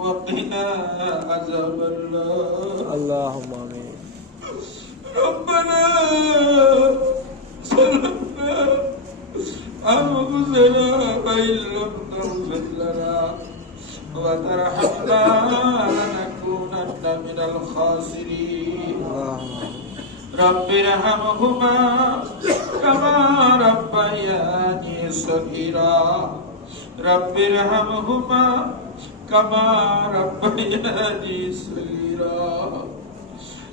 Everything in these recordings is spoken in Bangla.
وقنا عذاب النار اللهم آمين. ربنا ظلمنا أنفسنا وإن لم تغفر لنا وترحمنا لنكونن من الخاسرين رب ارحمهما كما ربياني صغيرا رب ارحمهما كما ربياني صغيرا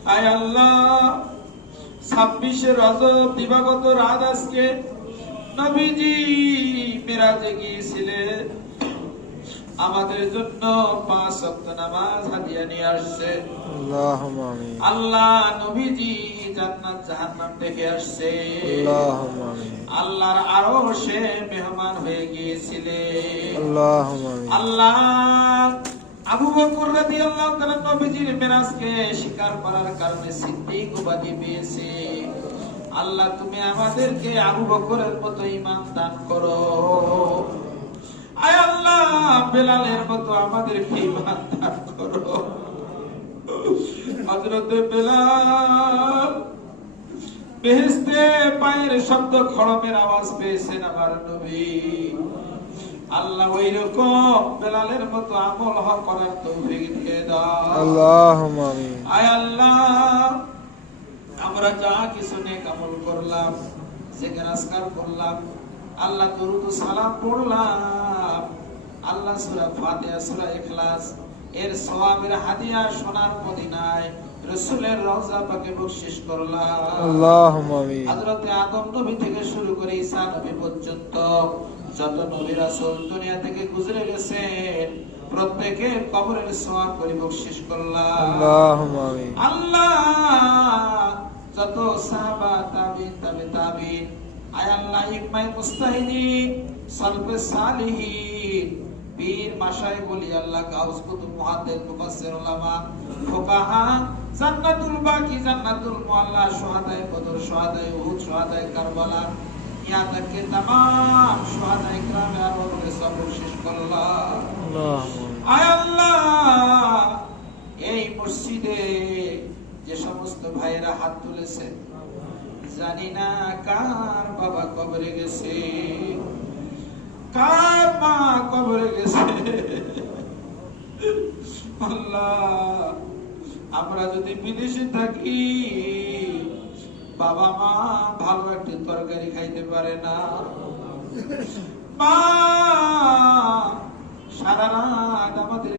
আয় আল্লাহ 26 রজব দিবাগত রাত আজকে নবীজি মিরাজে গিয়েছিলেন আমাদের জন্য 5 ওয়াক্ত নামাজ হাদিয়া নিয়ে আসছে اللهم آمين. আল্লাহ নবীজি জান্নাত জাহান্নাম দেখে আসছে اللهم آمين. আল্লাহর আরশে মেহমান হয়ে গিয়েছিলেন اللهم آمين. আল্লাহ আবু বকর রাদিয়াল্লাহু তাআলা নবীজির মিরাজকে স্বীকার করার কারণে সিদ্দিক উপাধি পেয়েছে আল্লাহ তুমি আমাদেরকে আবু বকরের মতো ঈমান দান করো আয় আল্লাহ বেলালের মতো আমাদেরকে ঈমান দান করো হযরত বেলাল বেহেশতে পায়ের শব্দ খড়মের আওয়াজ পেয়েছেন আমার নবী আল্লাহ ওইরকম বেলালের মতো আমল করার তৌফিক দিয়ে দাও اللهم آمين. আয় আল্লাহ আমরা যা কিছু নেক আমল করলাম জিকির আজকার করলাম আল্লাহ দরুদ ও সালাম পড়লাম আল্লাহ সূরা ফাতিহা সূরা ইখলাস এর সওয়াবের হাদিয়া সোনার মদিনায় রাসূলের রওজা পাকে বখশিশ করলাম اللهم آمين. হযরত আদম নবী থেকে শুরু করে ঈসা নবী পর্যন্ত যত নবী রাসূল দুনিয়া থেকে গুজরে গেছেন প্রত্যেকের কবরের সওয়াব করে বখশিশ করলাম اللهم آمين. আল্লাহ যত সাহাবা তাবিঈন তাবিঈন আয় আল্লাহ ইমাম মুস্তাহিদিন সালফে সালিহিন পীর মাশায়েখ ওলি আল্লাহ গাউস কুতুব মুহাদ্দিস মুফাসসির উলামা ফুকাহা জান্নাতুল বাকি জান্নাতুল মুআল্লা শুহাদায়ে বদর শুহাদায়ে উহুদ শুহাদায়ে কারবালা ইয়া তাকে तमाम শুহাদায়ে کرامে আরওয়াহকে সবর শেষ করলাম اللهم آمين. আয় আল্লাহ এই মসজিদে যে সমস্ত ভাইরা হাত তুলেছে জানি না কার বাবা কবরে গেছে কার মা কবরে গেছে আল্লাহ আমরা যদি বিদেশে থাকি বাবা মা ভালো একটা তরকারি খাইতে পারে না মা সারা রাত আমাদের